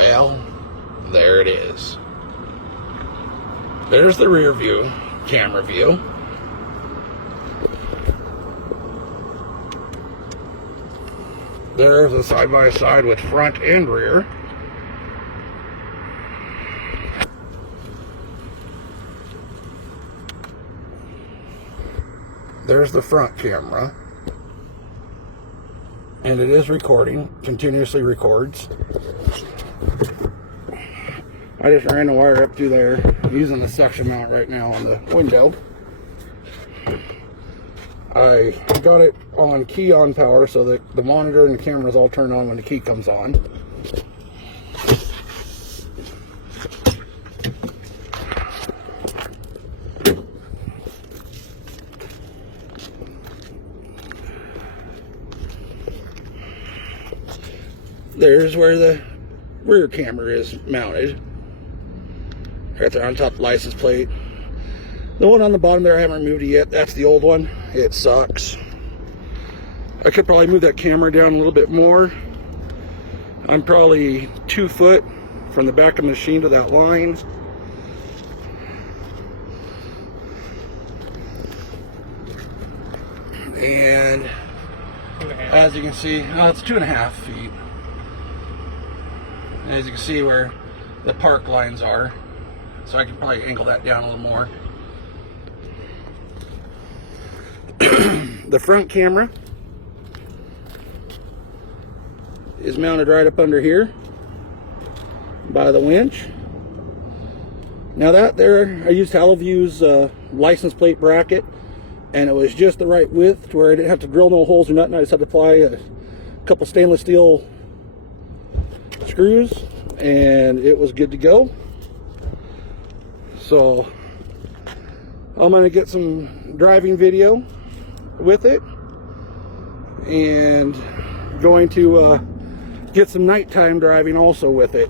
Well, there it is. There's the rear view camera view. There's a side-by-side with front and rear. There's the front camera. And it is recording, continuously records. I just ran the wire up through there, using the suction mount right now on the window. I got it on key on power so that the monitor and the camera is all turned on when the key comes on. There's where the rear camera is mounted. Right there on top of the license plate. The one on the bottom there, I haven't removed it yet. That's the old one. It sucks. I could probably move that camera down a little bit more. I'm probably 2 foot from the back of the machine to that line. And as you can see, it's 2.5 feet. As you can see where the park lines are. So I can probably angle that down a little more. The front camera is mounted right up under here by the winch. Now that there, I used HaloView's license plate bracket, and it was just the right width to where I didn't have to drill no holes or nothing. I just had to apply a couple stainless steel screws and it was good to go. So I'm going to get some driving video with it and going to get some nighttime driving also with it.